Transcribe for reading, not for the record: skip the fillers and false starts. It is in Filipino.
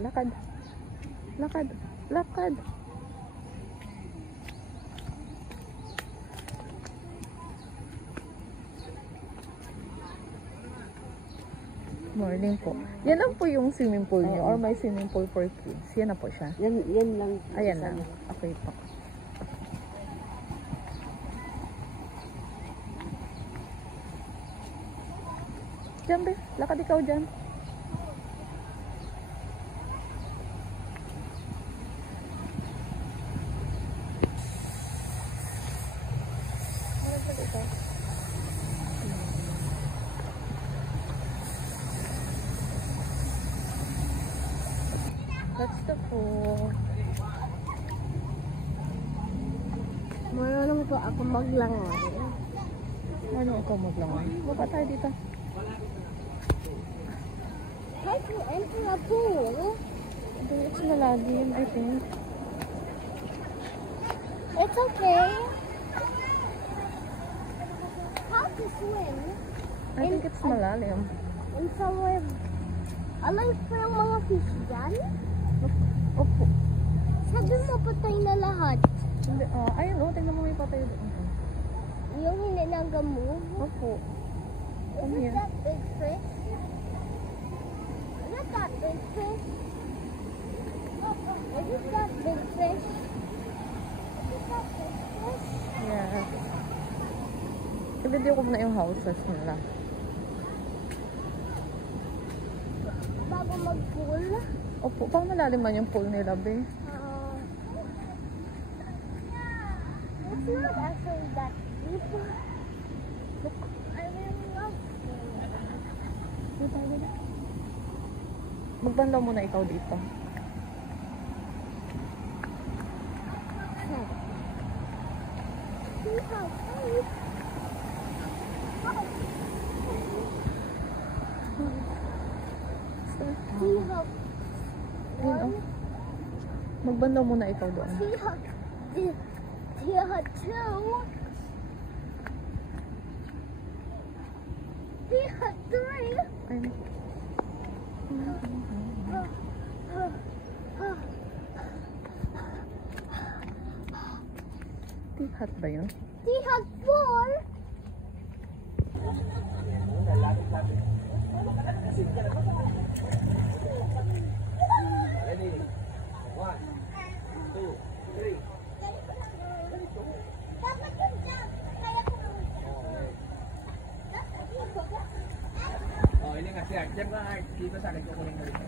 Lakad. Lakad. Lakad. Morning po. Yan lang po yung swimming pool niyo or may swimming pool for kids. Yan na po siya. Yan lang. Ayan lang. Okay po. Diyan be. Lakad ikaw dyan. Lakad ikaw. That's the pool. Marunong po ako maglangoy. Ano ikaw maglangoy? Baba tayo dito. How to enter a pool? It's malalim, I think. It's okay. How to swim? I think it's malalim. In somewhere. Alam ko yung mga fish dyan? Opo. Sabi mo patay na lahat. Hindi, ayun o, tingnan mo may patay doon. Yung hindi nag-move? Opo. Is it that big fish? Is it that big fish? Is it that big fish? Is it that big fish? Yes. I-video ko muna yung houses nila. Bago mag-pool? Opo, pang malalim man yung pool nila, be. It's not actually that deep. Look, I really love it. Magbandaw muna ikaw dito. See how deep? See how Ayun, magbandaw muna ikaw doon. See how deep? See how two? See how three? Ayun. Tihat ba yun? See how four? Ready? 1, 2, 3. Dapat yung jump. Kaya ko Oh, ini nga siya. Diyan ka, dito sa akin kukunin ko dito.